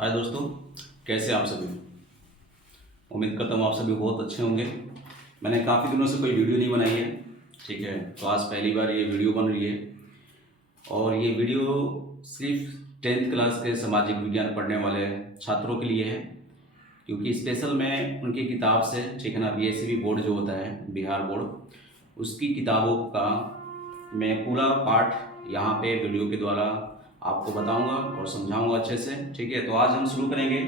हाय दोस्तों, कैसे आप सभी। उम्मीद करता हूँ आप सभी बहुत अच्छे होंगे। मैंने काफ़ी दिनों से कोई वीडियो नहीं बनाई है, ठीक है। तो आज पहली बार ये वीडियो बन रही है और ये वीडियो सिर्फ 10th क्लास के सामाजिक विज्ञान पढ़ने वाले छात्रों के लिए है, क्योंकि स्पेशल मैं उनकी किताब से, ठीक है ना, बीएससीबी बोर्ड जो होता है, बिहार बोर्ड, उसकी किताबों का मैं पूरा पाठ यहाँ पे वीडियो के द्वारा आपको बताऊंगा और समझाऊंगा अच्छे से, ठीक है। तो आज हम शुरू करेंगे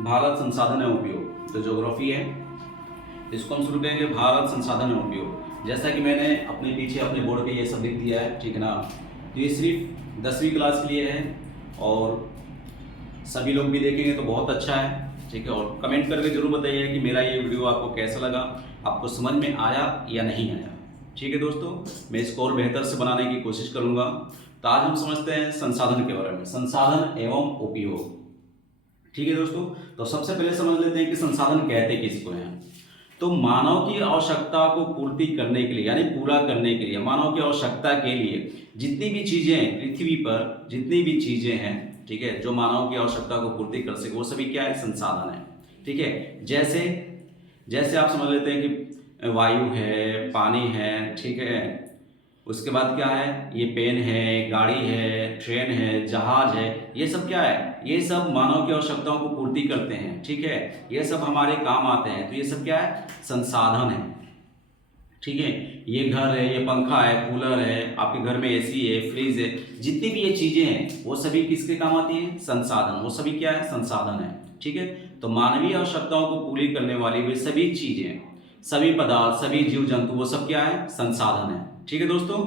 भारत संसाधन एवं उपयोग, जो ज्योग्राफी है, इसको हम शुरू करेंगे भारत संसाधन एवं उपयोग। जैसा कि मैंने अपने पीछे अपने बोर्ड पे ये सब लिख दिया है, ठीक है ना। तो ये सिर्फ 10वीं क्लास के लिए है और सभी लोग भी देखेंगे तो बहुत अच्छा है, ठीक है। और कमेंट करके जरूर बताइए कि मेरा ये वीडियो आपको कैसा लगा, आपको समझ में आया या नहीं आया, ठीक है दोस्तों। मैं इसको और बेहतर से बनाने की कोशिश करूंगा। तो आज हम समझते हैं संसाधन के बारे में, संसाधन एवं उपयोग, ठीक है दोस्तों। तो सबसे पहले समझ लेते हैं कि संसाधन कहते किसको हैं। तो मानव की आवश्यकता को पूर्ति करने के लिए, यानी पूरा करने के लिए, मानव की आवश्यकता के लिए जितनी भी चीजें पृथ्वी पर, जितनी भी चीजें हैं, ठीक है, जो मानव की आवश्यकता को पूर्ति कर सके, वो सभी क्या है, संसाधन है, ठीक है। जैसे जैसे आप समझ लेते हैं कि वायु है, पानी है, ठीक है। उसके बाद क्या है, ये पेन है, गाड़ी है, ट्रेन है, जहाज है, ये सब क्या है, ये सब मानव की आवश्यकताओं को पूर्ति करते हैं, ठीक है। ये सब हमारे काम आते हैं, तो ये सब क्या है, संसाधन है, ठीक है। ये घर है, ये पंखा है, कूलर है, आपके घर में एसी है, फ्रिज है, जितनी भी ये चीजें हैं वो सभी किसके काम आती हैं, संसाधन। वो सभी क्या है, संसाधन है, ठीक है। तो मानवीय आवश्यकताओं को पूरी करने वाली वे सभी चीजें, सभी पदार्थ, सभी जीव जंतु, वो सब क्या है, संसाधन है, ठीक है दोस्तों।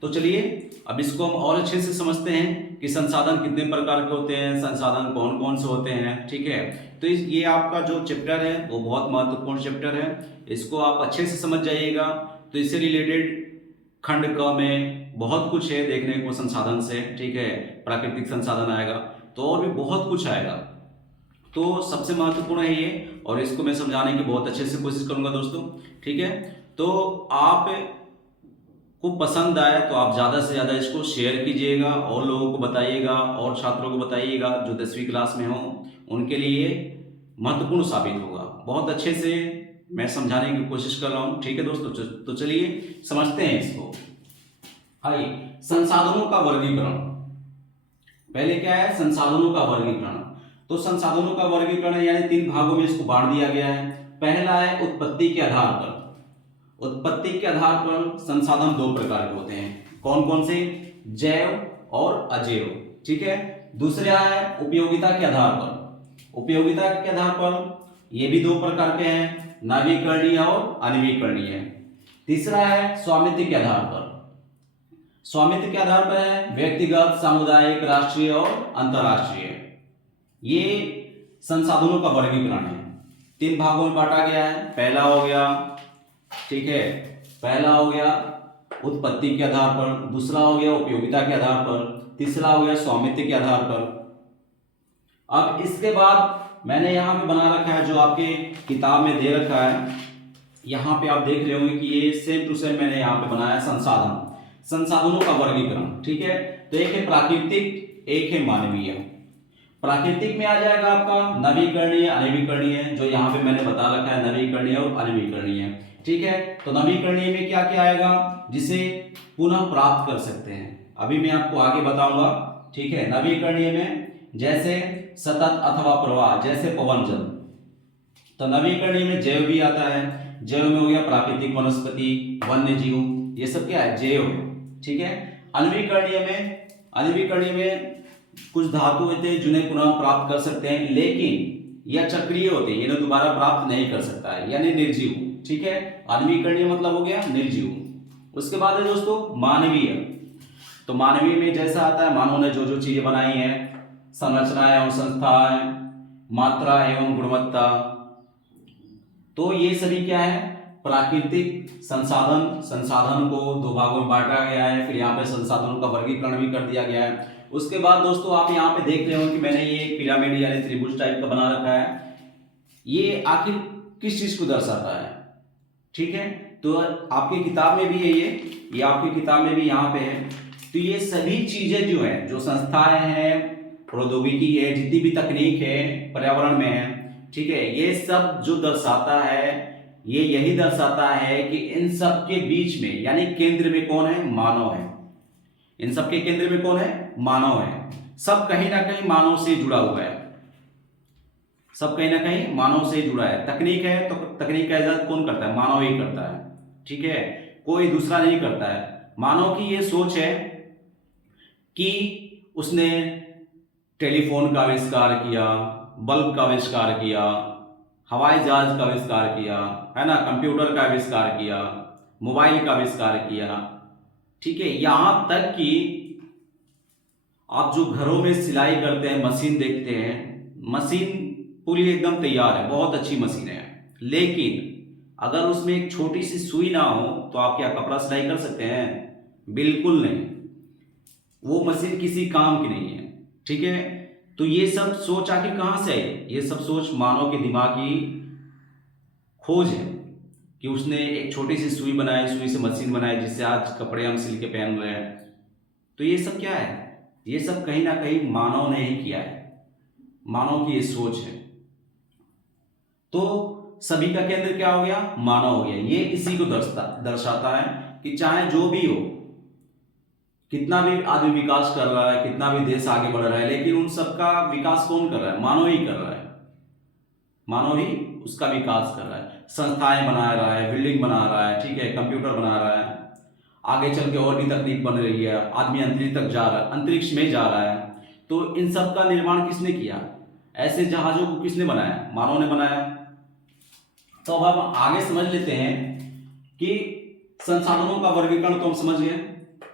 तो चलिए अब इसको हम और अच्छे से समझते हैं कि संसाधन कितने प्रकार के होते हैं, संसाधन कौन कौन से होते हैं, ठीक है। तो ये आपका जो चैप्टर है वो बहुत महत्वपूर्ण चैप्टर है, इसको आप अच्छे से समझ जाइएगा। तो इससे रिलेटेड खंड क में बहुत कुछ है देखने को संसाधन से, ठीक है। प्राकृतिक संसाधन आएगा तो और भी बहुत कुछ आएगा, तो सबसे महत्वपूर्ण है ये, और इसको मैं समझाने की बहुत अच्छे से कोशिश करूंगा दोस्तों, ठीक है। तो आप को पसंद आए तो आप ज़्यादा से ज़्यादा इसको शेयर कीजिएगा और लोगों को बताइएगा, और छात्रों को बताइएगा जो 10वीं क्लास में हों, उनके लिए महत्वपूर्ण साबित होगा। बहुत अच्छे से मैं समझाने की कोशिश कर रहा हूँ, ठीक है दोस्तों। तो चलिए समझते हैं इसको। हाय, संसाधनों का वर्गीकरण। पहले क्या है, संसाधनों का वर्गीकरण। तो संसाधनों का वर्गीकरण यानी 3 भागों में इसको बांट दिया गया है। पहला है उत्पत्ति के आधार पर। उत्पत्ति के आधार पर संसाधन 2 प्रकार के होते हैं, कौन कौन से, जैव और अजैव, ठीक है। दूसरा है उपयोगिता के आधार पर। उपयोगिता के आधार पर ये भी 2 प्रकार के हैं, नवीकरणीय और अनवीकरणीय। तीसरा है स्वामित्व के आधार पर। स्वामित्व के आधार पर है व्यक्तिगत, सामुदायिक, राष्ट्रीय और अंतरराष्ट्रीय। ये संसाधनों का वर्गीकरण है, 3 भागों में बांटा गया है। पहला हो गया, ठीक है, पहला हो गया उत्पत्ति के आधार पर, दूसरा हो गया उपयोगिता के आधार पर, तीसरा हो गया स्वामित्व के आधार पर। अब इसके बाद मैंने यहाँ पे बना रखा है, जो आपके किताब में दे रखा है, यहाँ पे आप देख रहे होंगे कि ये सेम टू सेम मैंने यहाँ पे बनाया संसाधन, संसाधनों का वर्गीकरण, ठीक है। तो एक है प्राकृतिक, एक है मानवीय। प्राकृतिक में आ जाएगा आपका नवीकरणीय, अनवीकरणीय, जो यहाँ पे मैंने बता रखा है, नवीकरणीय और अनवीकरणीय, ठीक है। तो नवीकरणीय में क्या क्या आएगा, जिसे पुनः प्राप्त कर सकते हैं, अभी मैं आपको आगे बताऊंगा, ठीक है। नवीकरणीय में जैसे सतत अथवा प्रवाह, जैसे पवन जल। तो नवीकरणीय में जैव भी आता है, जैव में हो गया प्राकृतिक, वनस्पति, वन्य जीव, ये सब क्या है, जैव, ठीक है। अनवीकरणीय में कुछ धातु होते हैं जिन्हें पुनः प्राप्त कर सकते हैं, लेकिन यह चक्रीय होते हैं, इन्हें दोबारा प्राप्त नहीं कर सकता है, यानी निर्जीव, ठीक है। अनवीकरणीय मतलब हो गया निर्जीव। उसके बाद है दोस्तों मानवीय। तो मानवीय में जैसा आता है, मानव ने जो जो चीजें बनाई हैं, संरचनाएं एवं संस्थाएं, मात्रा एवं गुणवत्ता, तो ये सभी क्या है, प्राकृतिक संसाधन। संसाधन को 2 भागों में बांटा गया है, फिर यहाँ पे संसाधनों का वर्गीकरण भी कर दिया गया है। उसके बाद दोस्तों आप यहाँ पे देख रहे हो कि मैंने ये पिरामिड यानी त्रिभुज टाइप का बना रखा है, ये आखिर किस चीज को दर्शाता है, ठीक है। तो आपकी किताब में भी है, ये आपकी किताब में भी यहाँ पे है। तो ये सभी चीजें जो है, जो संस्थाएं हैं, प्रौद्योगिकी है, जितनी भी तकनीक है पर्यावरण में है, ठीक है, ये सब जो दर्शाता है, ये यही दर्शाता है कि इन सब के बीच में यानी केंद्र में कौन है? मानव है। इन सब के केंद्र में कौन है? मानव है। सब कहीं ना कहीं मानव से जुड़ा हुआ है, सब कहीं ना कहीं मानव से जुड़ा है। तकनीक है तो तकनीक का इजाद कौन करता है? मानव ही करता है, ठीक है, कोई दूसरा नहीं करता है। मानव की ये सोच है कि उसने टेलीफोन का आविष्कार किया, बल्ब का आविष्कार किया, हवाई जहाज का आविष्कार किया, है ना, कंप्यूटर का आविष्कार किया, मोबाइल का आविष्कार किया, ठीक है, यहां तक कि आप जो घरों में सिलाई करते हैं, मशीन देखते हैं, मशीन पूरी एकदम तैयार है, बहुत अच्छी मशीन है, लेकिन अगर उसमें एक छोटी सी सुई ना हो तो आप क्या कपड़ा सिलाई कर सकते हैं? बिल्कुल नहीं, वो मशीन किसी काम की नहीं है, ठीक है। तो ये सब सोच आखिर कहां से आई? ये सब सोच मानव के दिमाग की खोज है कि उसने एक छोटी सी सुई बनाई, सुई से मशीन बनाई, जिससे आज कपड़े हम सिल के पहन रहे हैं। तो ये सब क्या है? ये सब कहीं ना कहीं मानव ने ही किया है, मानव की ये सोच है। तो सभी का केंद्र क्या हो गया? मानव हो गया। ये इसी को दर्शाता है कि चाहे जो भी हो, कितना भी आदमी विकास कर रहा है, कितना भी देश आगे बढ़ रहा है, लेकिन उन सबका विकास कौन कर रहा है? मानव ही कर रहा है, मानव ही उसका विकास कर रहा है। संस्थाएं बना रहा है, बिल्डिंग बना रहा है, ठीक है, कंप्यूटर बना रहा है, आगे चल के और भी तकनीक बन रही है, आदमी अंतरिक्ष तक जा रहा है, अंतरिक्ष में जा रहा है। तो इन सब का निर्माण किसने किया? ऐसे जहाजों को किसने बनाया? मानव ने बनाया। तो अब हम आगे समझ लेते हैं कि संसाधनों का वर्गीकरण तो हम समझ गए,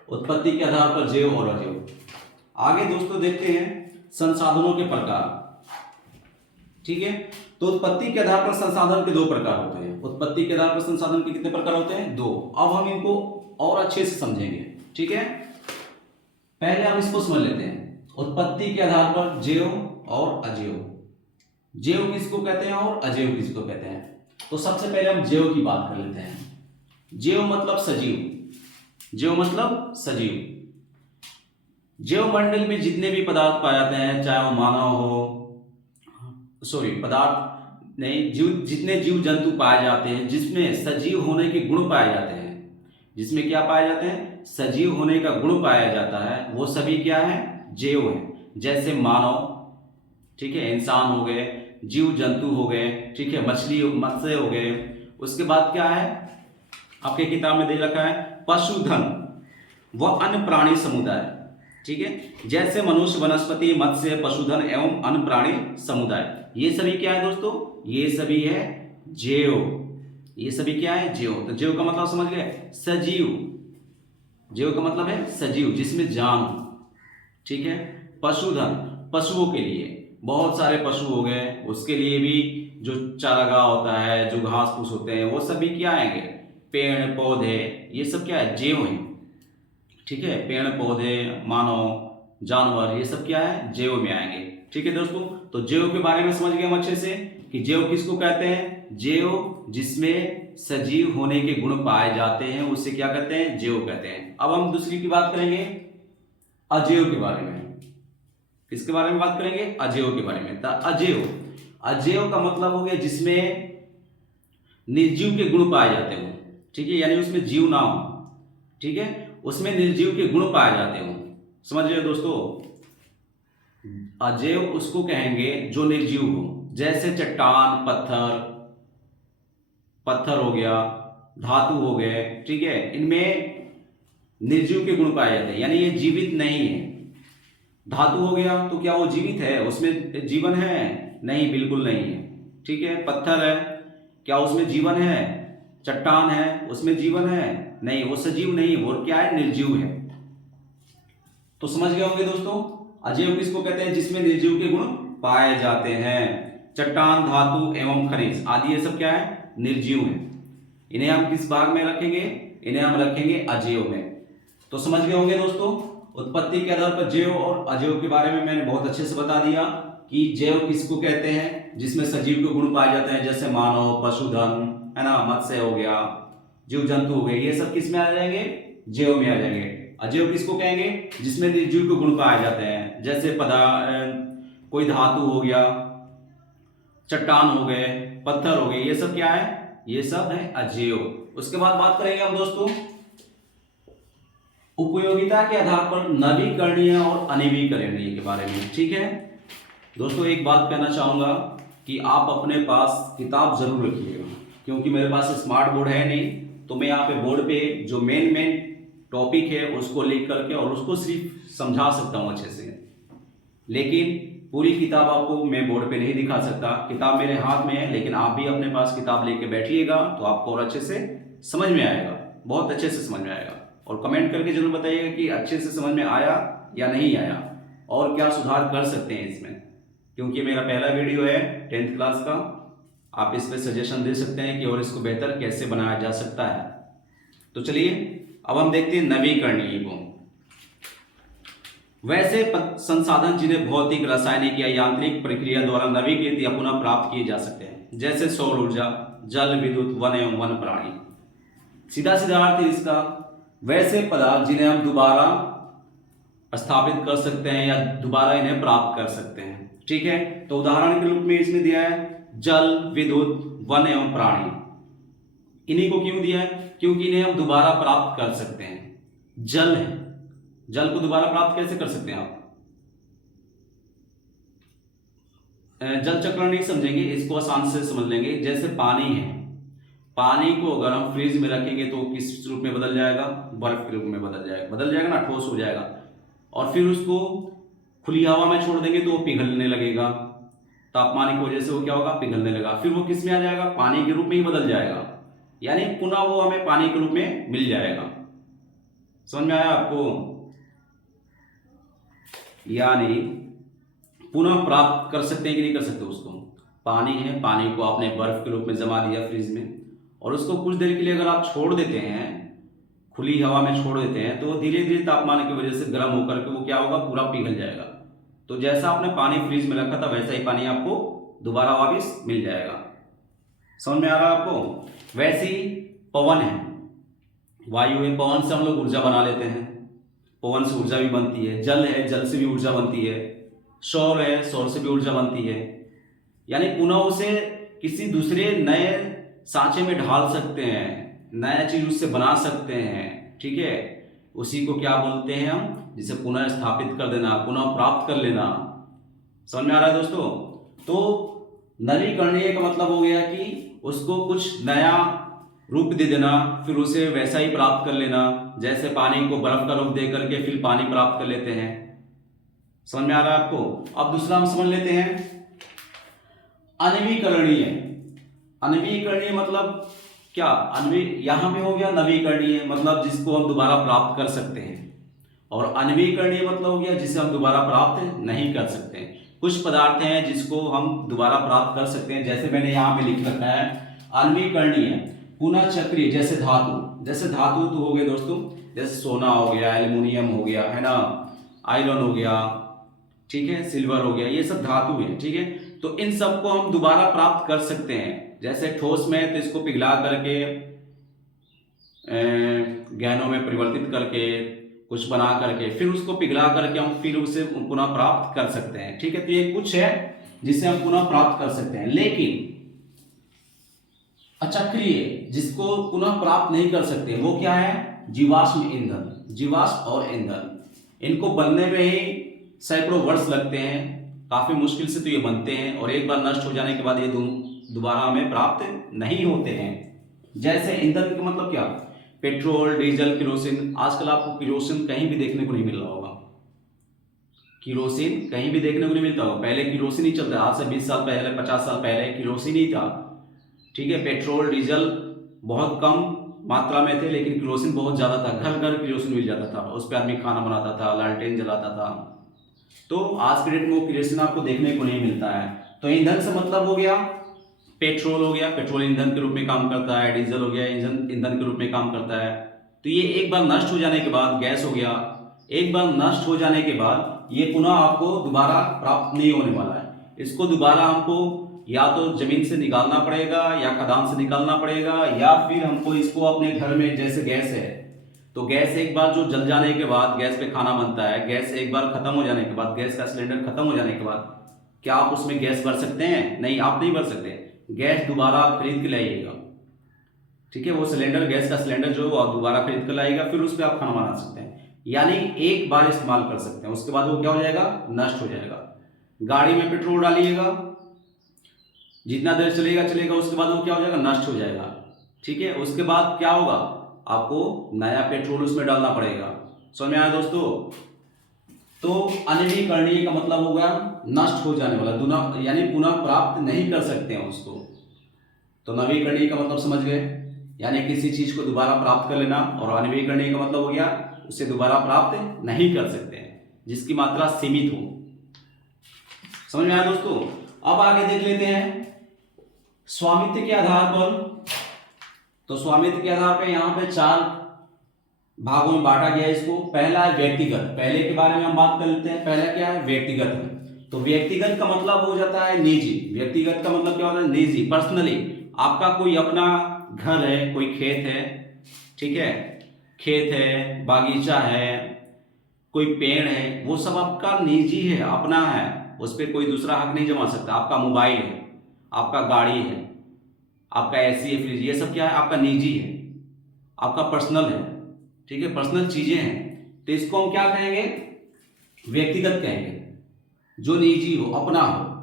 उत्पत्ति के आधार पर जैव और अजैव। आगे दोस्तों देखते हैं संसाधनों के प्रकार, ठीक है। तो उत्पत्ति के आधार पर संसाधन के दो प्रकार होते हैं। उत्पत्ति के आधार पर संसाधन के कितने प्रकार होते हैं? दो। अब हम इनको और अच्छे से समझेंगे, ठीक है। पहले हम इसको समझ लेते हैं, उत्पत्ति के आधार पर जैव और अजैव। जैव किसको कहते हैं और अजैव किसको कहते हैं? तो सबसे पहले हम जैव की बात कर लेते हैं। जैव मतलब सजीव, जैव मतलब सजीव। जैव मंडल में जितने भी पदार्थ पाए जाते हैं, चाहे वो मानव हो, पदार्थ नहीं, जीव, जितने जीव जंतु पाए जाते हैं जिसमें सजीव होने के गुण पाए जाते हैं, जिसमें क्या पाए जाते हैं? सजीव होने का गुण पाया जाता है, वो सभी क्या है? जैव है। जैसे मानव, ठीक है, इंसान हो गए, जीव जंतु हो गए, ठीक है, मछली मत्स्य हो गए। उसके बाद क्या है? आपके किताब में दे रखा है पशुधन व अन्य प्राणी समुदाय, ठीक है। जैसे मनुष्य, वनस्पति, मत्स्य, पशुधन एवं अन्य प्राणी समुदाय, ये सभी क्या है दोस्तों? ये सभी है जैव। ये सभी क्या है? जैव। तो जैव का मतलब समझ गए? सजीव। जैव का मतलब है सजीव, जिसमें जान, ठीक है। पशुधन, पशुओं के लिए बहुत सारे पशु हो गए, उसके लिए भी जो चारागाह होता है, जो घास फूस होते हैं, वो सभी क्या आएंगे? पेड़ पौधे, ये सब क्या है? जैव है, ठीक है। पेड़ पौधे, मानव, जानवर, ये सब क्या है? जैव में आएंगे, ठीक है दोस्तों। तो जैव के बारे में समझ गए हम अच्छे से कि जैव किसको कहते हैं? जैव जिसमें सजीव होने के गुण पाए जाते हैं, उसे क्या कहते हैं? जैव कहते हैं। अब हम दूसरी की बात करेंगे, अजैव के बारे में। किसके बारे में बात करेंगे? अजैव के बारे में। अजैव, अजैव का मतलब हो गया जिसमें निर्जीव के गुण पाए जाते हो, ठीक है, यानी उसमें जीव ना हो, ठीक है, उसमें निर्जीव के गुण पाए जाते हो। समझ रहे हो दोस्तों? अजैव उसको कहेंगे जो निर्जीव हो, जैसे चट्टान, पत्थर हो गया, धातु हो गए, ठीक है, इनमें निर्जीव के गुण पाए जाते हैं, यानी ये जीवित नहीं है। धातु हो गया तो क्या वो जीवित है? उसमें जीवन है? नहीं, बिल्कुल नहीं है, ठीक है। पत्थर है, क्या उसमें जीवन है? चट्टान है, उसमें जीवन है? नहीं, वो सजीव नहीं, वो क्या है? निर्जीव है। तो समझ गए होंगे दोस्तों, अजैव किसको कहते हैं? जिसमें निर्जीव के गुण पाए जाते हैं। चट्टान, धातु एवं खनिज आदि, ये सब क्या है? निर्जीव है। इन्हें हम किस भाग में रखेंगे? इन्हें हम रखेंगे अजैव में। तो समझ गए होंगे दोस्तों, उत्पत्ति के आधार पर जैव और अजैव के बारे में मैंने बहुत अच्छे से बता दिया कि जैव किसको कहते हैं? जिसमें सजीव के गुण पाए जाते हैं, जैसे मानव, पशुधन, है ना, मत्स्य हो गया, जीव जंतु हो गए, ये सब किस में आ जाएंगे? जैव में आ जाएंगे। अजैव किसको कहेंगे? जिसमें निर्जीव के गुण पाए जाते हैं, जैसे कोई धातु हो गया, चट्टान हो गए, पत्थर हो गए, ये सब क्या है, ये सब है अजेय। उसके बाद बात करेंगे हम दोस्तों उपयोगिता के आधार पर नवीकरणीय और अनवीकरणीय के बारे में। ठीक है दोस्तों, एक बात कहना चाहूंगा कि आप अपने पास किताब जरूर रखिएगा, क्योंकि मेरे पास स्मार्ट बोर्ड है नहीं, तो मैं यहाँ पे बोर्ड पे जो मेन टॉपिक है उसको लिख करके और उसको सिर्फ समझा सकता हूँ अच्छे से, लेकिन पूरी किताब आपको मैं बोर्ड पे नहीं दिखा सकता। किताब मेरे हाथ में है, लेकिन आप भी अपने पास किताब लेके बैठिएगा तो आपको और अच्छे से समझ में आएगा, बहुत अच्छे से समझ में आएगा। और कमेंट करके जरूर बताइएगा कि अच्छे से समझ में आया या नहीं आया और क्या सुधार कर सकते हैं इसमें, क्योंकि मेरा पहला वीडियो है 10th क्लास का। आप इस पर सजेशन दे सकते हैं कि और इसको बेहतर कैसे बनाया जा सकता है। तो चलिए अब हम देखते हैं नवीकरणीय को। वैसे संसाधन जिन्हें भौतिक, रासायनिक या यांत्रिक प्रक्रिया द्वारा नवीकृत या पुनः प्राप्त किए जा सकते हैं, जैसे सौर ऊर्जा, जल, विद्युत, वन एवं वन प्राणी। सीधा सीधा अर्थ है इसका, वैसे पदार्थ जिन्हें हम दोबारा स्थापित कर सकते हैं या दोबारा इन्हें प्राप्त कर सकते हैं। ठीक है, तो उदाहरण के रूप में इसमें दिया है जल, विद्युत, वन एवं प्राणी। इन्हीं को क्यों दिया है, क्योंकि इन्हें हम दोबारा प्राप्त कर सकते हैं। जल है, जल को दोबारा प्राप्त कैसे कर सकते हैं आप, जल चक्रण नहीं समझेंगे, इसको आसान से समझ लेंगे। जैसे पानी है, पानी को अगर हम फ्रिज में रखेंगे तो किस रूप में बदल जाएगा, बर्फ के रूप में बदल जाएगा ना, ठोस हो जाएगा। और फिर उसको खुली हवा में छोड़ देंगे तो वो पिघलने लगेगा, तापमान की वजह से वो क्या होगा, पिघलने लगा। फिर वो किस में आ जाएगा, पानी के रूप में ही बदल जाएगा, यानी पुनः वो हमें पानी के रूप में मिल जाएगा। समझ में आया आपको, यानी पुनः प्राप्त कर सकते हैं कि नहीं कर सकते उसको। पानी है, पानी को आपने बर्फ के रूप में जमा दिया फ्रिज में, और उसको कुछ देर के लिए अगर आप छोड़ देते हैं, खुली हवा में छोड़ देते हैं, तो धीरे धीरे तापमान की वजह से गर्म होकर के वो क्या होगा, पूरा पिघल जाएगा। तो जैसा आपने पानी फ्रिज में रखा था वैसा ही पानी आपको दोबारा वापस मिल जाएगा। समझ में आ रहा है आपको। वैसे ही पवन है, वायु है, पवन से हम लोग ऊर्जा बना लेते हैं, पवन से ऊर्जा भी बनती है। जल है, जल से भी ऊर्जा बनती है। सौर है, सौर से भी ऊर्जा बनती है, यानी पुनः उसे किसी दूसरे नए सांचे में ढाल सकते हैं, नया चीज उससे बना सकते हैं। ठीक है, उसी को क्या बोलते हैं हम, जिसे पुनः स्थापित कर देना, पुनः प्राप्त कर लेना। समझ में आ रहा है दोस्तों। तो नवीकरणीय का मतलब हो गया कि उसको कुछ नया रूप दे देना, फिर उसे वैसा ही प्राप्त कर लेना, जैसे पानी को बर्फ का रूप दे करके फिर पानी प्राप्त कर लेते हैं। समझ में आ रहा है आपको। अब दूसरा हम समझ लेते हैं अनवीकरणीय। अनवीकरणीय मतलब क्या, यहां पे हो गया नवीकरणीय मतलब जिसको हम दोबारा प्राप्त कर सकते हैं, और अनवीकरणीय मतलब हो गया जिसे हम दोबारा प्राप्त नहीं कर सकते। कुछ पदार्थ हैं जिसको हम दोबारा प्राप्त कर सकते हैं, जैसे मैंने यहाँ पे लिख रखा है अनवीकरणीय, पुनः चक्रीय। जैसे धातु तो हो गए दोस्तों, जैसे सोना हो गया, एल्युमिनियम हो गया, है ना, आयरन हो गया, ठीक है, सिल्वर हो गया, ये सब धातु है। ठीक है, तो इन सबको हम दोबारा प्राप्त कर सकते हैं। जैसे ठोस में तो इसको पिघला करके गहनों में परिवर्तित करके कुछ बना करके फिर उसको पिघला करके हम फिर उसे पुनः प्राप्त कर सकते हैं। ठीक है, तो ये कुछ है जिसे हम पुनः प्राप्त कर सकते हैं। लेकिन अचक्रीय जिसको पुनः प्राप्त नहीं कर सकते वो क्या है, जीवाश्म ईंधन। जीवाश्म और ईंधन, इनको बनने में ही सैकड़ों वर्ष लगते हैं, काफी मुश्किल से तो ये बनते हैं, और एक बार नष्ट हो जाने के बाद ये दोबारा हमें प्राप्त नहीं होते हैं। जैसे ईंधन का मतलब क्या, पेट्रोल, डीजल, किरोसिन। आजकल आपको किरोसिन कहीं भी देखने को नहीं मिल रहा होगा, किरोसिन कहीं भी देखने को नहीं मिलता होगा। पहले किरोसिन ही चलता, आज से 20 साल पहले, 50 साल पहले किरोसिन ही था। ठीक है, पेट्रोल, डीजल बहुत कम मात्रा में थे, लेकिन किरोसिन बहुत ज्यादा था, घर घर किरोसिन मिल जाता था, उस पर आदमी खाना बनाता था, लालटेन जलाता था। तो आज के डेट में वो किरोसिन आपको देखने को नहीं मिलता है। तो ईंधन से मतलब हो गया पेट्रोल हो गया, पेट्रोल ईंधन के रूप में काम करता है। डीजल हो गया, ईंधन के रूप में काम करता है। तो ये एक बार नष्ट हो जाने के बाद, गैस हो गया, एक बार नष्ट हो जाने के बाद ये पुनः आपको दोबारा प्राप्त नहीं होने वाला है। इसको दोबारा हमको या तो जमीन से निकालना पड़ेगा, या खदान से निकालना पड़ेगा, या फिर हमको इसको अपने घर में, जैसे गैस है तो गैस एक बार जो जल जाने के बाद गैस पे खाना बनता है, गैस एक बार खत्म हो जाने के बाद, गैस का सिलेंडर खत्म हो जाने के बाद क्या आप उसमें गैस भर सकते हैं? नहीं, आप नहीं भर सकते। गैस दोबारा आप खरीद के लाइएगा, ठीक है। वो सिलेंडर, गैस का सिलेंडर जो है वो आप दोबारा खरीद कर लाइएगा, फिर उस पर आप खाना बना सकते हैं। यानी एक बार इस्तेमाल कर सकते हैं, उसके बाद वो क्या हो जाएगा? नष्ट हो जाएगा। गाड़ी में पेट्रोल डालिएगा, जितना देर चलेगा चलेगा, उसके बाद वो क्या हो जाएगा? नष्ट हो जाएगा, ठीक है। उसके बाद क्या होगा? आपको नया पेट्रोल उसमें डालना पड़ेगा। समझ में आया दोस्तों? तो अनवीकरणीय का मतलब हो गया नष्ट हो जाने वाला, यानी पुनः प्राप्त नहीं कर सकते हैं उसको। तो नवीकरणीय का मतलब समझ गए, यानी किसी चीज को दोबारा प्राप्त कर लेना, और अनवीकरणीय का मतलब हो गया उसे दोबारा प्राप्त नहीं कर सकते हैं, जिसकी मात्रा सीमित हो। समझ में आया दोस्तों? अब आगे देख लेते हैं स्वामित्व के आधार पर। तो स्वामित्व के आधार पर यहाँ पे 4 भागों में बांटा गया इसको। पहला है व्यक्तिगत, पहले के बारे में हम बात कर लेते हैं। पहला क्या है? व्यक्तिगत है। तो व्यक्तिगत का मतलब हो जाता है निजी। व्यक्तिगत का मतलब क्या होता है? निजी, पर्सनली। आपका कोई अपना घर है, कोई खेत है, ठीक है, खेत है, बागीचा है, कोई पेड़ है, वो सब आपका निजी है, अपना है, उस पर कोई दूसरा हक नहीं जमा सकता। आपका मोबाइल है, आपका गाड़ी है, आपका एसी है, फ्रिज, ये सब क्या है? आपका निजी है, आपका पर्सनल है, ठीक है, पर्सनल चीजें हैं। तो इसको हम क्या कहेंगे? व्यक्तिगत कहेंगे। जो निजी हो, अपना हो।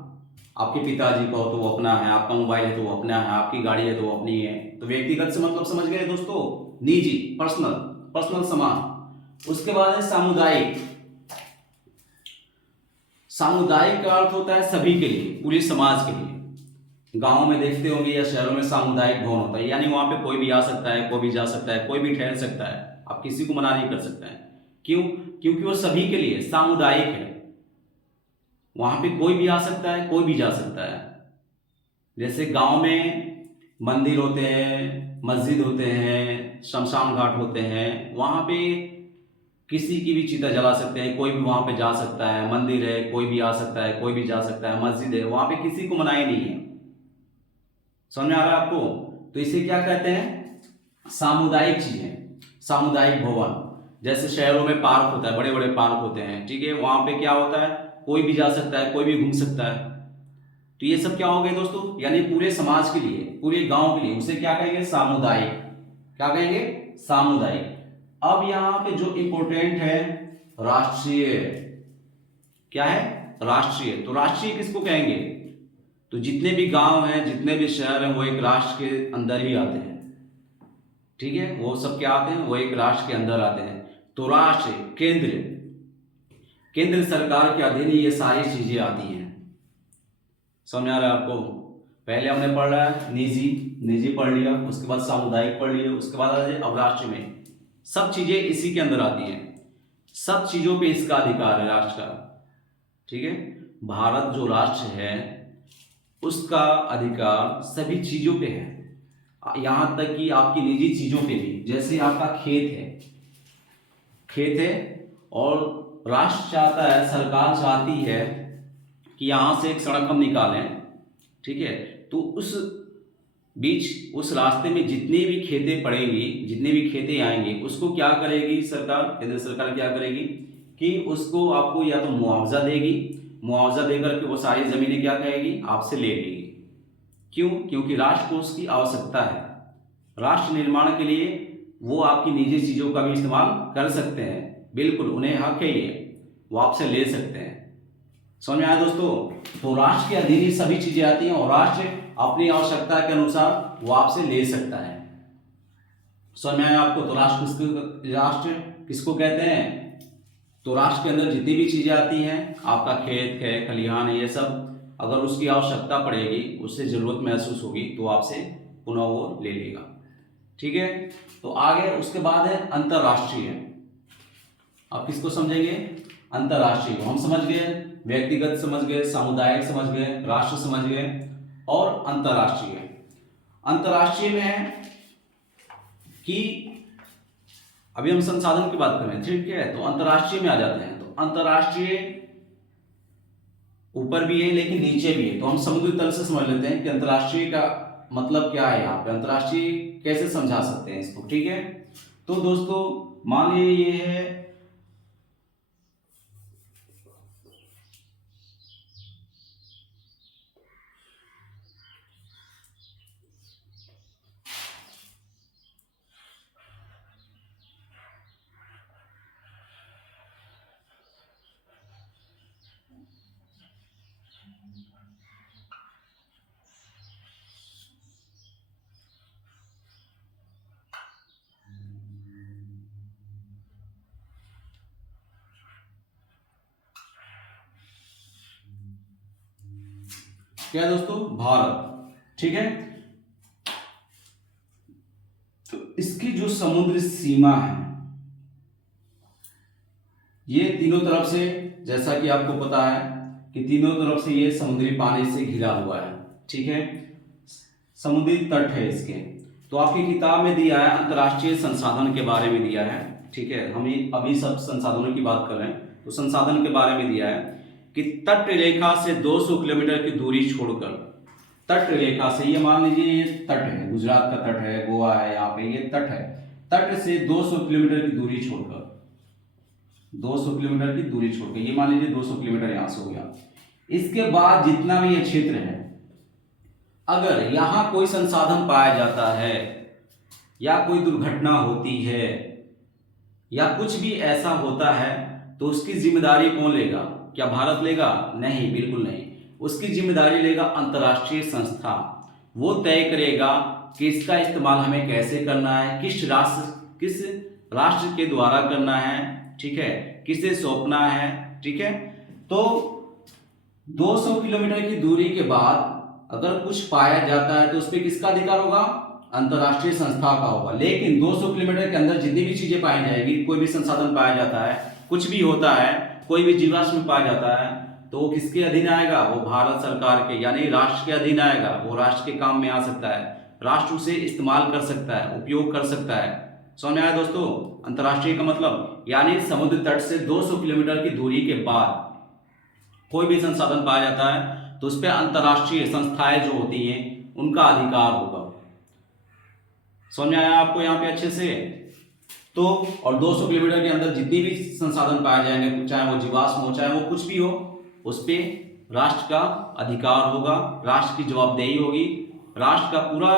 आपके पिताजी का हो तो वो अपना है, आपका मोबाइल है तो वो अपना है, आपकी गाड़ी है तो वो अपनी है। तो व्यक्तिगत से मतलब समझ गए दोस्तों? निजी, पर्सनल, पर्सनल सामान। उसके बाद है सामुदायिक। सामुदायिक का अर्थ होता है सभी के लिए, पूरे समाज के लिए। गांव में देखते होंगे या शहरों में सामुदायिक भवन होता है, यानी वहां पे कोई भी आ सकता है, कोई भी जा सकता है, कोई भी ठहर सकता है, आप किसी को मना नहीं कर सकते हैं। क्यों? क्योंकि वो सभी के लिए सामुदायिक है। वहां पे कोई भी आ सकता है, कोई भी जा सकता है। जैसे गांव में मंदिर होते हैं, मस्जिद होते हैं, शमशान घाट होते हैं, वहां पे किसी की भी चिता जला सकते हैं, कोई भी वहां पे जा सकता है। मंदिर है, कोई भी आ सकता है, कोई भी जा सकता है। मस्जिद है, वहां पे किसी को मनाही नहीं है। समझ में आ रहा है आपको? तो इसे क्या कहते हैं? सामुदायिक चीजें, सामुदायिक भवन। जैसे शहरों में पार्क होता है, बड़े बड़े पार्क होते हैं, ठीक है, वहां पे क्या होता है? कोई भी जा सकता है, कोई भी घूम सकता है। तो ये सब क्या हो गए दोस्तों? यानी पूरे समाज के लिए, पूरे गांव के लिए, उसे क्या कहेंगे? सामुदायिक। क्या कहेंगे? सामुदायिक। अब यहाँ पे जो इंपॉर्टेंट है, राष्ट्रीय। क्या है? राष्ट्रीय। तो राष्ट्रीय किसको कहेंगे? तो जितने भी गांव हैं, जितने भी शहर हैं, वो एक राष्ट्र के अंदर ही आते हैं, ठीक है, वो सब क्या आते हैं? वो एक राष्ट्र के अंदर आते हैं। तो राष्ट्र, केंद्र, केंद्र सरकार के अधीन ये सारी चीजें आती हैं। समझ आ रहा है आपको? पहले हमने पढ़ रहा है निजी, निजी पढ़ लिया, उसके बाद सामुदायिक पढ़ लिया, उसके बाद आ जाए अब राष्ट्र में। सब चीजें इसी के अंदर आती हैं, सब चीजों पे इसका अधिकार है, राष्ट्र का, ठीक है। भारत जो राष्ट्र है उसका अधिकार सभी चीजों पे है, यहां तक कि आपकी निजी चीजों पे भी। जैसे आपका खेत है, खेत है, और राष्ट्र चाहता है, सरकार चाहती है कि यहां से एक सड़क हम निकालें, ठीक है, तो उस बीच, उस रास्ते में जितनी भी खेतें पड़ेंगी, जितने भी खेतें आएंगी, उसको क्या करेगी सरकार, केंद्र सरकार क्या करेगी कि उसको आपको या तो मुआवजा देगी, मुआवजा देकर के वो सारी जमीनें क्या कहेगी? आपसे ले लेगी। क्यों? क्योंकि राष्ट्र को उसकी आवश्यकता है। राष्ट्र निर्माण के लिए वो आपकी निजी चीजों का भी इस्तेमाल कर सकते हैं, बिल्कुल उन्हें हक है, ये वो आपसे ले सकते हैं। समझ में आया दोस्तों? तो राष्ट्र के अधीन ही सभी चीजें आती हैं, और राष्ट्र अपनी आवश्यकता के अनुसार वो आपसे ले सकता है। समझ में आया आपको? तो राष्ट्र किसको कहते हैं? तो राष्ट्र के अंदर जितनी भी चीजें आती हैं, आपका खेत है, खलिहान है, ये सब अगर उसकी आवश्यकता पड़ेगी, उससे जरूरत महसूस होगी, तो आपसे पुनः वो ले लेगा, ठीक है। तो आगे उसके बाद है अंतरराष्ट्रीय। आप किसको समझेंगे? अंतरराष्ट्रीय को हम समझ गए, व्यक्तिगत समझ गए, सामुदायिक समझ गए, राष्ट्र समझ गए, और अंतरराष्ट्रीय। अंतरराष्ट्रीय में है कि अभी हम संसाधन की बात कर रहे हैं, ठीक है, तो अंतरराष्ट्रीय में आ जाते हैं। तो अंतरराष्ट्रीय ऊपर भी है लेकिन नीचे भी है, तो हम समुद्री तल से समझ लेते हैं कि अंतरराष्ट्रीय का मतलब क्या है। यहाँ पे अंतरराष्ट्रीय कैसे समझा सकते हैं इसको, ठीक है। तो दोस्तों मान लीजिए ये है क्या दोस्तों, भारत, ठीक है। तो इसकी जो समुद्र सीमा है, ये तीनों तरफ से, जैसा कि आपको पता है कि तीनों तरफ से ये समुद्री पानी से घिरा हुआ है, ठीक है, समुद्री तट है इसके। तो आपकी किताब में दिया है अंतर्राष्ट्रीय संसाधन के बारे में दिया है, ठीक है। हम अभी सब संसाधनों की बात कर रहे हैं, तो संसाधन के बारे में दिया है कि तट रेखा से 200 किलोमीटर की दूरी छोड़कर, तट रेखा से, ये मान लीजिए ये तट है, गुजरात का तट है, गोवा है, यहाँ पे ये तट है, तट से 200 किलोमीटर की दूरी छोड़कर, 200 किलोमीटर की दूरी छोड़कर, ये मान लीजिए 200 किलोमीटर यहां से हो गया। इसके बाद जितना भी ये क्षेत्र है, अगर यहां कोई संसाधन पाया जाता है या कोई दुर्घटना होती है या कुछ भी ऐसा होता है, तो उसकी जिम्मेदारी कौन लेगा? क्या भारत लेगा? नहीं, बिल्कुल नहीं। उसकी जिम्मेदारी लेगा अंतर्राष्ट्रीय संस्था। वो तय करेगा कि इसका इस्तेमाल हमें कैसे करना है, किस राष्ट्र के द्वारा करना है, ठीक है, किसे सौंपना है, ठीक है। तो 200 किलोमीटर की दूरी के बाद अगर कुछ पाया जाता है तो उस पर किसका अधिकार होगा? अंतर्राष्ट्रीय संस्था का होगा। लेकिन 200 किलोमीटर के अंदर जितनी भी चीजें पाई जाएगी, कोई भी संसाधन पाया जाता है, कुछ भी होता है, कोई भी जीवाश्म पाया जाता है, तो वो किसके अधीन आएगा? वो भारत सरकार के, यानी राष्ट्र के अधीन आएगा। वो राष्ट्र के काम में आ सकता है, राष्ट्र उसे इस्तेमाल कर सकता है, उपयोग कर सकता है। समझ में आया दोस्तों? अंतर्राष्ट्रीय का मतलब यानी समुद्र तट से 200 किलोमीटर की दूरी के बाद कोई भी संसाधन पाया जाता है तो उस पर अंतर्राष्ट्रीय संस्थाएं जो होती हैं उनका अधिकार होगा। समझ में आया आपको यहाँ पे अच्छे से? तो और 200 किलोमीटर के अंदर जितनी भी संसाधन पाए जाएंगे, चाहे वो जीवाश्म हो, चाहे वो कुछ भी हो, उस पर राष्ट्र का अधिकार होगा, राष्ट्र की जवाबदेही होगी, राष्ट्र का पूरा,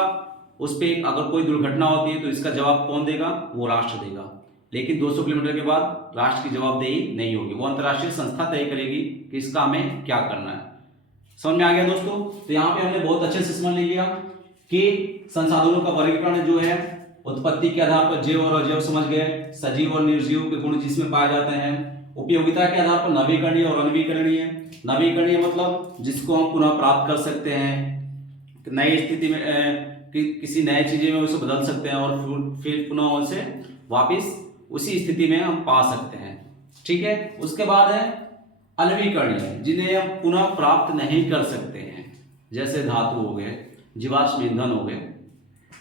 उस पर अगर कोई दुर्घटना होती है तो इसका जवाब कौन देगा? वो राष्ट्र देगा। लेकिन 200 किलोमीटर के बाद राष्ट्र की जवाबदेही नहीं होगी, वो अंतर्राष्ट्रीय संस्था तय करेगी कि इसका हमें क्या करना है। समझ में आ गया दोस्तों? तो यहाँ पे हमने बहुत अच्छे से समझ लिया कि संसाधनों का वर्गीकरण जो है उत्पत्ति के आधार पर जैव और अजैव समझ गए, सजीव और निर्जीव के गुण जिसमें पाए जाते हैं, उपयोगिता के आधार पर नवीकरणीय और अनवीकरणीय। नवीकरणीय मतलब जिसको हम पुनः प्राप्त कर सकते हैं, नई स्थिति में किसी नए चीजें में उसे बदल सकते हैं और फिर पुनः उसे वापिस उसी स्थिति में हम पा सकते हैं, ठीक है। उसके बाद है अनवीकरणीय, जिन्हें हम पुनः प्राप्त नहीं कर सकते हैं, जैसे धातु हो गए, जीवाश्म ईंधन हो गए।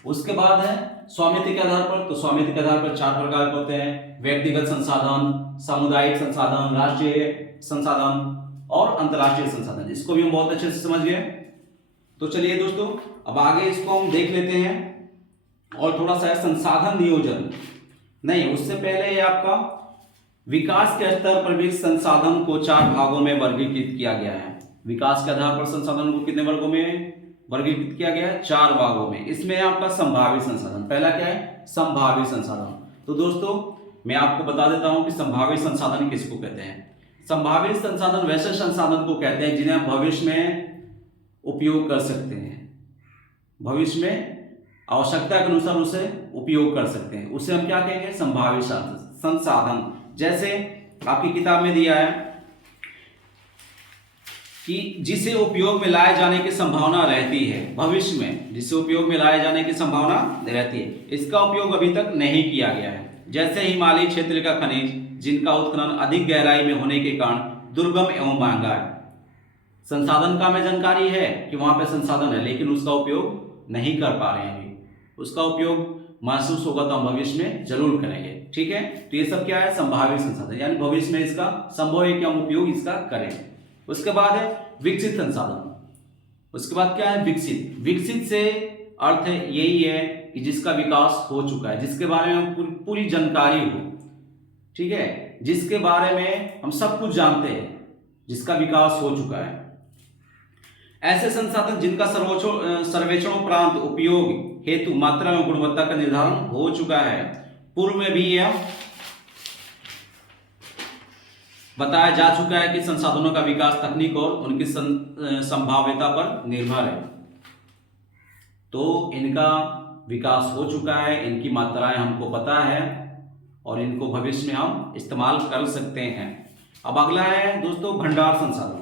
उसके बाद है स्वामित्व के आधार पर। तो स्वामित्व के आधार पर 4 प्रकार के होते हैं: व्यक्तिगत संसाधन, सामुदायिक संसाधन, राष्ट्रीय संसाधन और अंतर्राष्ट्रीय संसाधन। इसको भी हम बहुत अच्छे से समझ गए। तो चलिए दोस्तों, अब आगे इसको हम देख लेते हैं और थोड़ा सा संसाधन नियोजन। नहीं, उससे पहले ये आपका विकास के स्तर पर भी संसाधन को 4 भागों में वर्गीकृत किया गया है। विकास के आधार पर संसाधन को कितने वर्गों में वर्गीकृत किया गया है? 4 भागों में। इसमें आपका संभावित संसाधन, पहला क्या है? संभावित संसाधन। तो दोस्तों मैं आपको बता देता हूं कि संभावित संसाधन किसको कहते हैं। संभावित संसाधन वैसे संसाधन को कहते हैं जिन्हें हम भविष्य में उपयोग कर सकते हैं, भविष्य में आवश्यकता के अनुसार उसे उपयोग कर सकते हैं, उसे हम क्या कहेंगे? संभावित संसाधन। जैसे आपकी किताब में दिया है कि जिसे उपयोग में लाए जाने की संभावना रहती है, भविष्य में जिसे उपयोग में लाए जाने की संभावना रहती है, इसका उपयोग अभी तक नहीं किया गया है। जैसे हिमालयी क्षेत्र का खनिज, जिनका उत्खनन अधिक गहराई में होने के कारण दुर्गम एवं महंगा है। संसाधन का हमें जानकारी है कि वहां पे संसाधन है, लेकिन उसका उपयोग नहीं कर पा रहे हैं अभी। उसका उपयोग महसूस होगा तो हम भविष्य में जरूर करेंगे, ठीक है। तो ये सब क्या है? संभावित संसाधन, यानी भविष्य में इसका संभव है कि हम उपयोग इसका करें। उसके बाद है विकसित संसाधन। उसके बाद क्या है? विकसित। विकसित से अर्थ यही है कि जिसका विकास हो चुका है, जिसके बारे में पूरी जानकारी हो, ठीक है, जिसके बारे में हम सब कुछ जानते हैं, जिसका विकास हो चुका है। ऐसे संसाधन जिनका सर्वेक्षण उपरांत उपयोग हेतु मात्रा में गुणवत्ता का निर्धारण हो चुका है। पूर्व में भी यह बताया जा चुका है कि संसाधनों का विकास तकनीक और उनकी संभाव्यता पर निर्भर है। तो इनका विकास हो चुका है, इनकी मात्राएं हमको पता है और इनको भविष्य में हम इस्तेमाल कर सकते हैं। अब अगला है दोस्तों भंडार संसाधन।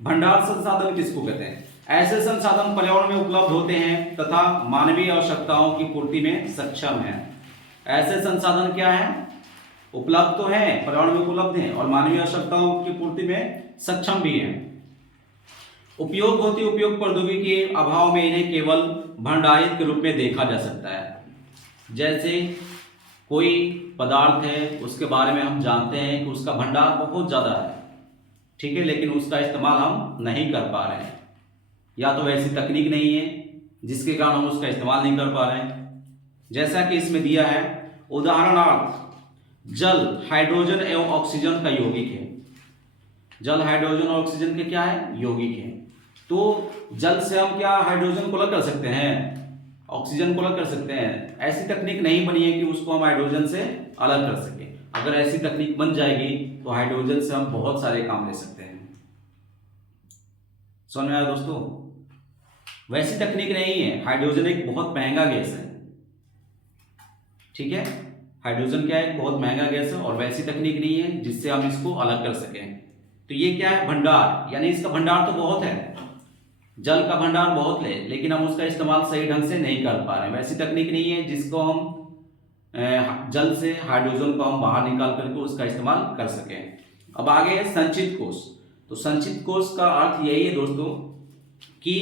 भंडार संसाधन किसको कहते हैं? ऐसे संसाधन पर्यावरण में उपलब्ध होते हैं तथा मानवीय आवश्यकताओं की पूर्ति में सक्षम हैं। ऐसे संसाधन क्या है? उपलब्ध तो है, पर्यावरण में उपलब्ध हैं और मानवीय आवश्यकताओं की पूर्ति में सक्षम भी हैं। उपयोग होती उपयोग प्रौद्योगिकी के अभाव में इन्हें केवल भंडारित के रूप में देखा जा सकता है। जैसे कोई पदार्थ है, उसके बारे में हम जानते हैं कि उसका भंडार बहुत ज़्यादा है, ठीक है, लेकिन उसका इस्तेमाल हम नहीं कर पा रहे हैं, या तो ऐसी तकनीक नहीं है जिसके कारण हम उसका इस्तेमाल नहीं कर पा रहे हैं। जैसा कि इसमें दिया है, उदाहरणार्थ जल हाइड्रोजन एवं ऑक्सीजन का यौगिक है। जल हाइड्रोजन और ऑक्सीजन के क्या है? यौगिक है। तो जल से हम क्या हाइड्रोजन को अलग कर सकते हैं, ऑक्सीजन को अलग कर सकते हैं? ऐसी तकनीक नहीं बनी है कि उसको हम हाइड्रोजन से अलग कर सके। अगर ऐसी तकनीक बन जाएगी तो हाइड्रोजन से हम बहुत सारे काम ले सकते हैं। समझ में आया दोस्तों? वैसी तकनीक नहीं है। हाइड्रोजन एक बहुत महंगा गैस है, ठीक है, हाइड्रोजन क्या है? बहुत महंगा गैस है और वैसी तकनीक नहीं है जिससे हम इसको अलग कर सकें। तो ये क्या है? भंडार, यानी इसका भंडार तो बहुत है, जल का भंडार बहुत है, लेकिन हम उसका इस्तेमाल सही ढंग से नहीं कर पा रहे हैं। वैसी तकनीक नहीं है जिसको हम जल से हाइड्रोजन को हम बाहर निकाल करके उसका इस्तेमाल कर सकें। अब आगे है संचित कोष। तो संचित कोष का अर्थ यही है दोस्तों कि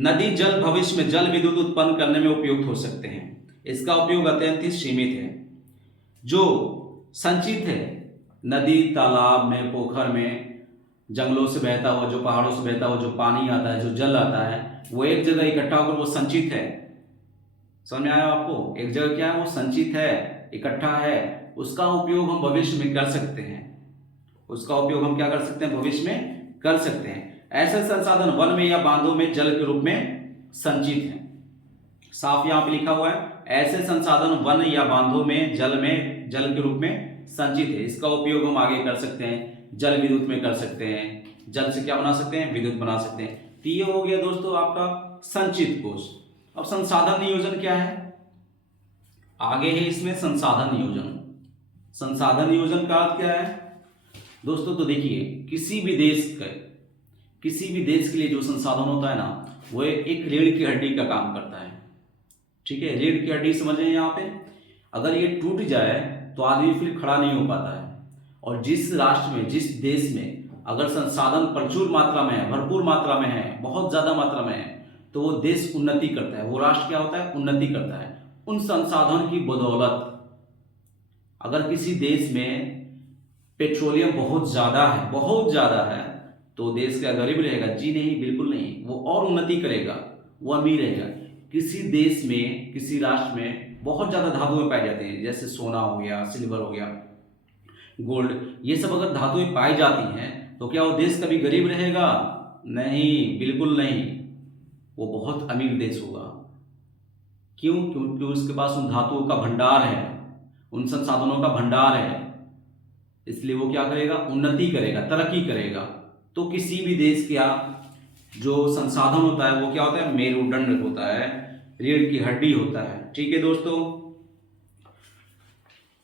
नदी जल भविष्य में जल विद्युत उत्पन्न करने में उपयुक्त हो सकते हैं। इसका उपयोग अत्यंत ही सीमित है। जो संचित है, नदी, तालाब में, पोखर में, जंगलों से बहता हुआ, जो पहाड़ों से बहता हुआ जो पानी आता है, जो जल आता है, वो एक जगह इकट्ठा होकर वो संचित है। समझ में आया आपको? एक जगह क्या है? वो संचित है, इकट्ठा है। उसका उपयोग हम भविष्य में कर सकते हैं। उसका उपयोग हम क्या कर सकते हैं? भविष्य में कर सकते हैं। ऐसे संसाधन वन में या बांधों में जल के रूप में संचित हैं। साफ यहाँ पे लिखा हुआ है, ऐसे संसाधन वन या बांधों में जल के रूप में संचित है। इसका उपयोग हम आगे कर सकते हैं, जल विद्युत में कर सकते हैं। जल से क्या बना सकते हैं? विद्युत बना सकते हैं। तो ये हो गया दोस्तों आपका संचित कोष। अब संसाधन नियोजन क्या है? आगे है इसमें संसाधन नियोजन। संसाधन नियोजन का अर्थ क्या है दोस्तों? तो देखिए, किसी भी देश के लिए जो संसाधन होता है ना, वो एक रीढ़ की हड्डी का काम करता है, ठीक है। रीढ़ की हड्डी समझ रहे हैं यहाँ पे? अगर ये टूट जाए तो आदमी फिर खड़ा नहीं हो पाता है। और जिस राष्ट्र में, जिस देश में अगर संसाधन प्रचुर मात्रा में है, भरपूर मात्रा में है, बहुत ज़्यादा मात्रा में है, तो वो देश उन्नति करता है, वो राष्ट्र क्या होता है? उन्नति करता है उन संसाधन की बदौलत। अगर किसी देश में पेट्रोलियम बहुत ज़्यादा है, तो देश क्या गरीब रहेगा? जी नहीं, बिल्कुल नहीं, वो और उन्नति करेगा, वो अमीर रहेगा। किसी देश में, किसी राष्ट्र में बहुत ज़्यादा धातुएं पाई जाती हैं, जैसे सोना हो गया, सिल्वर हो गया, गोल्ड, ये सब अगर धातुएं पाई जाती हैं तो क्या वो देश कभी गरीब रहेगा? नहीं, बिल्कुल नहीं, वो बहुत अमीर देश होगा। क्यों? क्योंकि उसके पास उन धातुओं का भंडार है, उन संसाधनों का भंडार है, इसलिए वो क्या करेगा? उन्नति करेगा, तरक्की करेगा। तो किसी भी देश का जो संसाधन होता है वो क्या होता है? मेरुदंड होता है, रीढ़ की हड्डी होता है, ठीक है दोस्तों।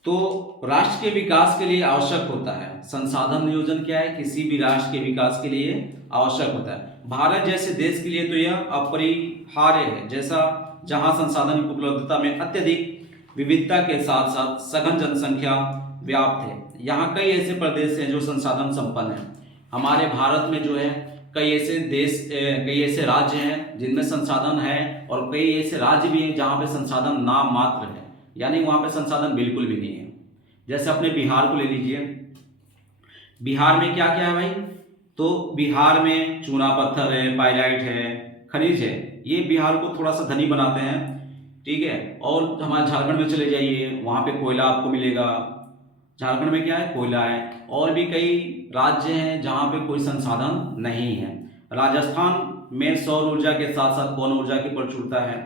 तो राष्ट्र के विकास के लिए आवश्यक होता है संसाधन नियोजन। क्या है? किसी भी राष्ट्र के विकास के लिए आवश्यक होता है। भारत जैसे देश के लिए तो यह अपरिहार्य है, जहां संसाधन की उपलब्धता में अत्यधिक विविधता के साथ साथ सघन जनसंख्या व्याप्त है। यहाँ कई ऐसे प्रदेश हैं जो संसाधन संपन्न हैं। हमारे भारत में जो है कई ऐसे राज्य हैं जिनमें संसाधन है, और कई ऐसे राज्य भी हैं जहाँ पे संसाधन नाम मात्र है, यानी वहाँ पे संसाधन बिल्कुल भी नहीं है। जैसे अपने बिहार को ले लीजिए। बिहार में क्या क्या है भाई? तो बिहार में चूना पत्थर है, पाइलाइट है, खनिज है, ये बिहार को थोड़ा सा धनी बनाते हैं, ठीक है। और हमारे झारखंड में चले जाइए, वहाँ पे कोयला आपको मिलेगा, झारखंड में क्या है, कोयला है। और भी कई राज्य हैं जहाँ पे कोई संसाधन नहीं है। राजस्थान में सौर ऊर्जा के साथ साथ पवन ऊर्जा की प्रचुरता है।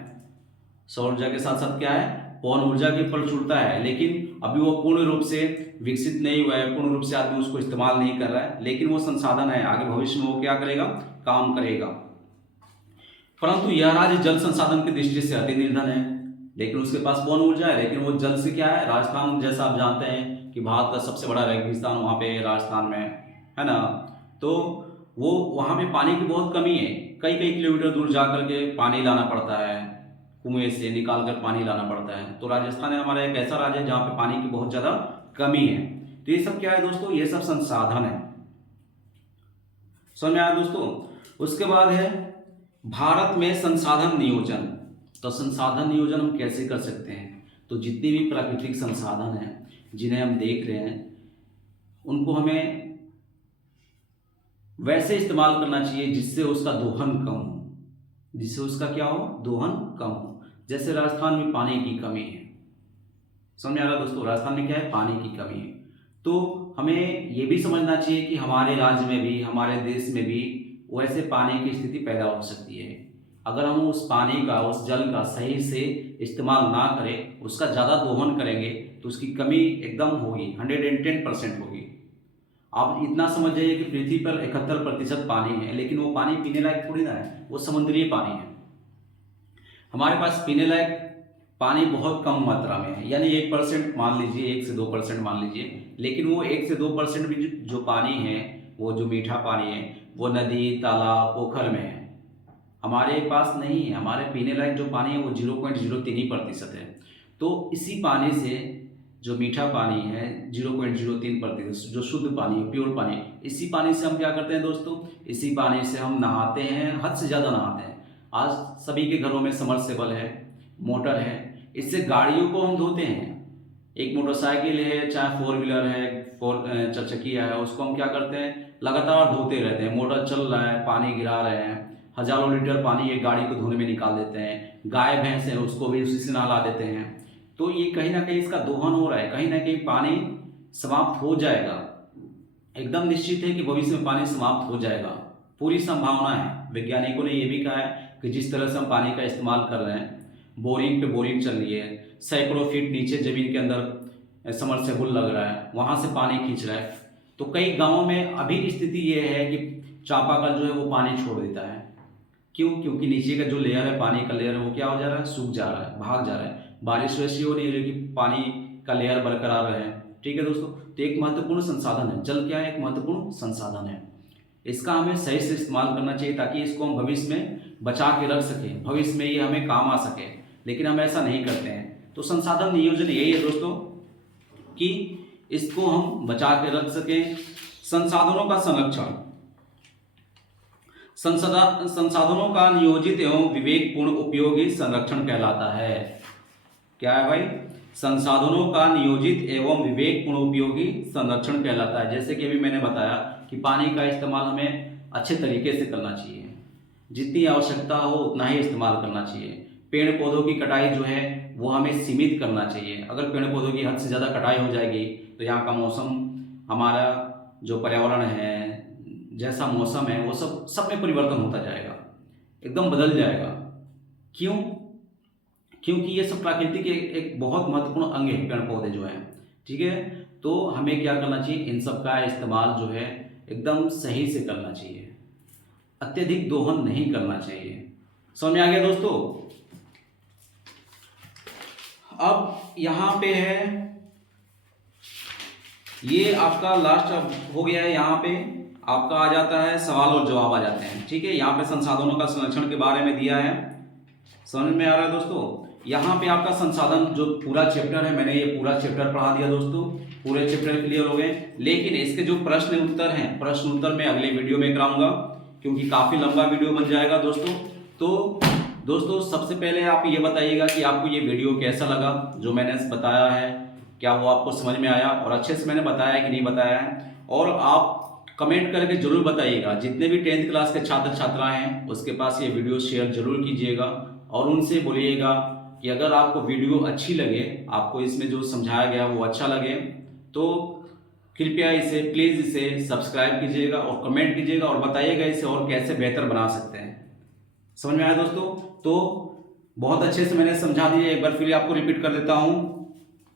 सौर ऊर्जा के साथ साथ क्या है, पवन ऊर्जा की प्रचुरता है, लेकिन अभी वो पूर्ण रूप से विकसित नहीं हुआ है, पूर्ण रूप से आदमी उसको इस्तेमाल नहीं कर रहा है, लेकिन वो संसाधन है, आगे भविष्य में वो क्या करेगा, काम करेगा। परंतु यह राज्य जल संसाधन की दृष्टि से अति निर्धन है, लेकिन उसके पास पवन ऊर्जा है, लेकिन वो जल से क्या है, राजस्थान जैसा आप जानते हैं कि भारत का सबसे बड़ा रेगिस्तान वहाँ पे राजस्थान में है ना, तो वो वहाँ पे पानी की बहुत कमी है। कई कई किलोमीटर दूर जा करके पानी लाना पड़ता है, कुएं से निकाल कर पानी लाना पड़ता है। तो राजस्थान हमारा एक ऐसा राज्य है जहाँ पे पानी की बहुत ज़्यादा कमी है। तो ये सब क्या है दोस्तों, ये सब संसाधन है। समझ में आया दोस्तों। उसके बाद है भारत में संसाधन नियोजन। तो संसाधन नियोजन हम कैसे कर सकते हैं, तो जितनी भी प्राकृतिक संसाधन हैं जिन्हें हम देख रहे हैं उनको हमें वैसे इस्तेमाल करना चाहिए जिससे उसका दोहन कम हो, जिससे उसका क्या हो, दोहन कम हो। जैसे राजस्थान में पानी की कमी है, समझ आ रहा दोस्तों, राजस्थान में क्या है, पानी की कमी है। तो हमें ये भी समझना चाहिए कि हमारे राज्य में भी, हमारे देश में भी वैसे पानी की स्थिति पैदा हो सकती है। अगर हम उस पानी का, उस जल का सही से इस्तेमाल ना करें, उसका ज़्यादा दोहन करेंगे तो उसकी कमी एकदम होगी, 110% होगी। आप इतना समझ जाइए कि पृथ्वी पर 71% पानी है, लेकिन वो पानी पीने लायक थोड़ी ना है, वो समुद्री पानी है। हमारे पास पीने लायक पानी बहुत कम मात्रा में है, यानी 1% मान लीजिए, 1 से 2% मान लीजिए, लेकिन वो 1 से 2% भी जो पानी है, वो जो मीठा पानी है, वो नदी, तालाब, पोखर में है, हमारे पास नहीं है। हमारे पीने लायक जो पानी है वो 0.03% है। तो इसी पानी से, जो मीठा पानी है 0.03%, जो शुद्ध पानी है, प्योर पानी, इसी पानी से हम क्या करते हैं दोस्तों, इसी पानी से हम नहाते हैं, हद से ज़्यादा नहाते हैं। आज सभी के घरों में समरसेबल है, मोटर है, इससे गाड़ियों को हम धोते हैं। एक मोटरसाइकिल है, चाहे 4 व्हीलर है, 4 चरचकिया है, उसको हम क्या करते हैं, लगातार धोते रहते हैं। मोटर चल रहा है, पानी गिरा रहे हैं, हजारों लीटर पानी एक गाड़ी को धोने में निकाल देते हैं। गाय भैंस है, उसको भी उसी से नहला देते हैं। तो ये कहीं ना कहीं इसका दोहन हो रहा है, कहीं ना कहीं पानी समाप्त हो जाएगा। एकदम निश्चित है कि भविष्य में पानी समाप्त हो जाएगा, पूरी संभावना है। वैज्ञानिकों ने यह भी कहा है कि जिस तरह से हम पानी का इस्तेमाल कर रहे हैं, बोरिंग पे बोरिंग चल रही है, सैकड़ों फीट नीचे जमीन के अंदर समरसेबुल लग रहा है, वहाँ से पानी खींच रहा है। तो कई गाँवों में अभी स्थिति ये है कि चापाकल जो है वो पानी छोड़ देता है। क्यों? क्योंकि नीचे का जो लेयर है, पानी का लेयर है, वो क्या हो जा रहा है, सूख जा रहा है, भाग जा रहा है। बारिश वैसी हो रही है कि पानी का लेयर बरकरार रहे। ठीक है दोस्तों, तो एक महत्वपूर्ण संसाधन है जल। क्या है? एक महत्वपूर्ण संसाधन है। इसका हमें सही से इस्तेमाल करना चाहिए ताकि इसको हम भविष्य में बचा के रख सकें, भविष्य में ये हमें काम आ सके, लेकिन हम ऐसा नहीं करते हैं। तो संसाधन नियोजन यही है दोस्तों कि इसको हम बचा के रख सकें। संसाधनों का संरक्षण, संसाधनों का नियोजित एवं विवेकपूर्ण उपयोग ही संरक्षण कहलाता है। क्या है भाई? संसाधनों का नियोजित एवं विवेकपूर्ण उपयोग ही संरक्षण कहलाता है। जैसे कि अभी मैंने बताया कि पानी का इस्तेमाल हमें अच्छे तरीके से करना चाहिए, जितनी आवश्यकता हो उतना ही इस्तेमाल करना चाहिए। पेड़ पौधों की कटाई जो है वो हमें सीमित करना चाहिए। अगर पेड़ पौधों की हद से ज़्यादा कटाई हो जाएगी तो यहाँ का मौसम, हमारा जो पर्यावरण है, जैसा मौसम है, वो सब में परिवर्तन होता जाएगा, एकदम बदल जाएगा। क्यों? क्योंकि ये सब प्राकृतिक एक बहुत महत्वपूर्ण अंग है, पेड़ पौधे जो हैं। ठीक है, तो हमें क्या करना चाहिए, इन सब का इस्तेमाल जो है एकदम सही से करना चाहिए, अत्यधिक दोहन नहीं करना चाहिए। समझ में आ गया दोस्तों? अब यहाँ पे है, ये आपका लास्ट अब हो गया है। यहाँ पे आपका आ जाता है सवाल और जवाब आ जाते हैं। ठीक है, यहाँ पे संसाधनों का संरक्षण के बारे में दिया है। समझ में आ रहा है दोस्तों? यहाँ पे आपका संसाधन जो पूरा चैप्टर है, मैंने ये पूरा चैप्टर पढ़ा दिया दोस्तों, पूरे चैप्टर क्लियर हो गए। लेकिन इसके जो प्रश्न उत्तर हैं, प्रश्न उत्तर मैं अगले वीडियो में कराऊंगा, क्योंकि काफ़ी लंबा वीडियो बन जाएगा दोस्तों। तो दोस्तों सबसे पहले आप ये बताइएगा कि आपको ये वीडियो कैसा लगा, जो मैंने बताया है, क्या वो आपको समझ में आया और अच्छे से मैंने बताया है कि नहीं बताया है। और आप कमेंट करके जरूर बताइएगा, जितने भी 10th क्लास के छात्र छात्राएं हैं उसके पास ये वीडियो शेयर जरूर कीजिएगा और उनसे बोलिएगा कि अगर आपको वीडियो अच्छी लगे, आपको इसमें जो समझाया गया वो अच्छा लगे, तो कृपया इसे प्लीज़ इसे सब्सक्राइब कीजिएगा और कमेंट कीजिएगा और बताइएगा इसे और कैसे बेहतर बना सकते हैं। समझ में आया दोस्तों? तो बहुत अच्छे से मैंने समझा दिया, एक बार फिर आपको रिपीट कर देता हूँ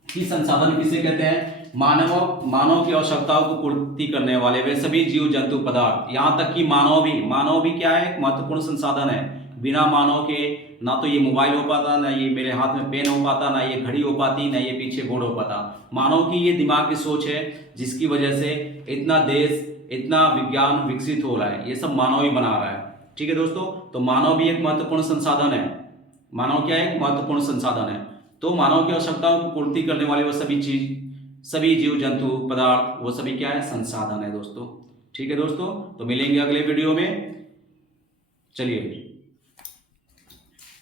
कि संसाधन किसे कहते हैं। मानव की आवश्यकताओं को पूर्ति करने वाले वे सभी जीव जंतु पदार्थ, यहाँ तक कि मानव भी क्या है, एक महत्वपूर्ण संसाधन है। बिना मानव के ना तो ये मोबाइल हो पाता, ना ये मेरे हाथ में पेन हो पाता, ना ये घड़ी हो पाती, ना ये पीछे बोर्ड हो पाता। मानव की ये दिमाग की सोच है जिसकी वजह से इतना देश, इतना विज्ञान विकसित हो रहा है, ये सब मानव ही बना रहा है। ठीक है दोस्तों, तो मानव भी एक महत्वपूर्ण संसाधन है। मानव क्या है? एक महत्वपूर्ण संसाधन है। तो मानव की आवश्यकताओं को पूर्ति करने वाले वो सभी जीव जंतु पदार्थ, वो सभी क्या है? संसाधन है दोस्तों। ठीक है दोस्तों, तो मिलेंगे अगले वीडियो में। चलिए।